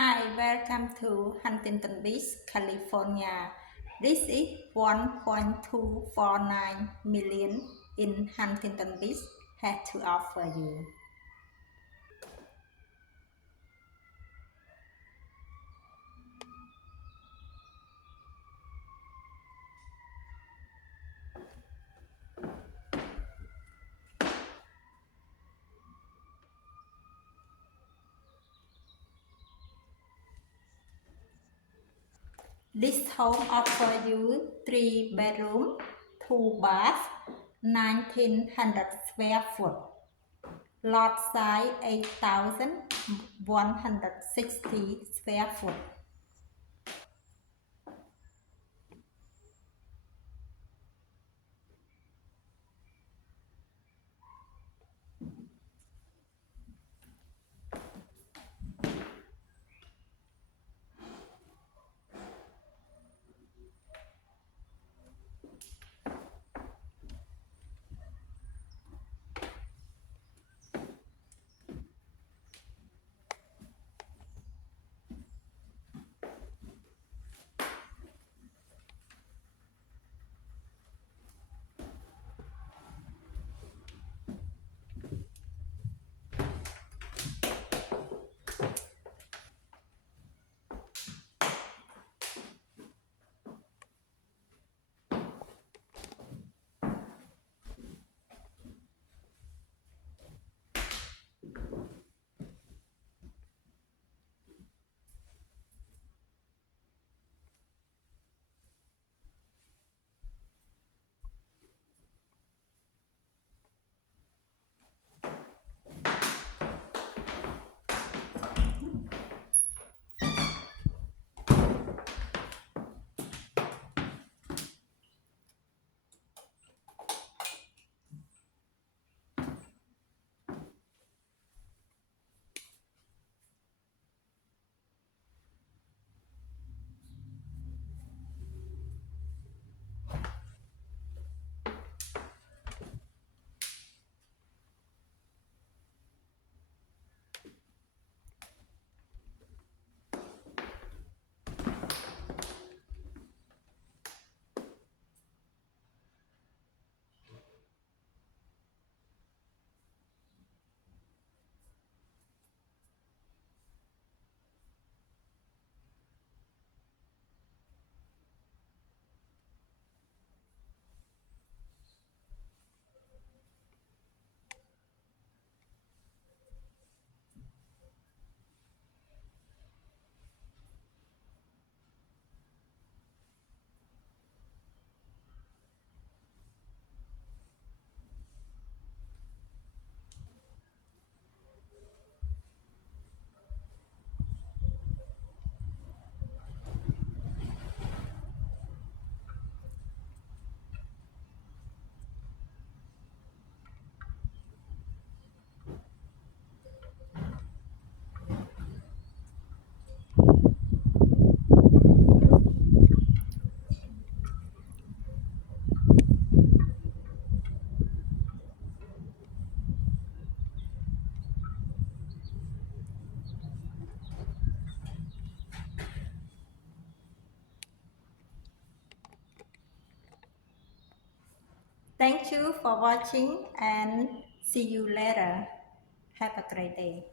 Hi, welcome to Huntington Beach, California. This is 1.249 million in Huntington Beach had to offer you. This home offers you 3 bedroom, 2 bath, 1900 square foot. Lot size 8160 square foot. Thank you for watching and see you later. Have a great day.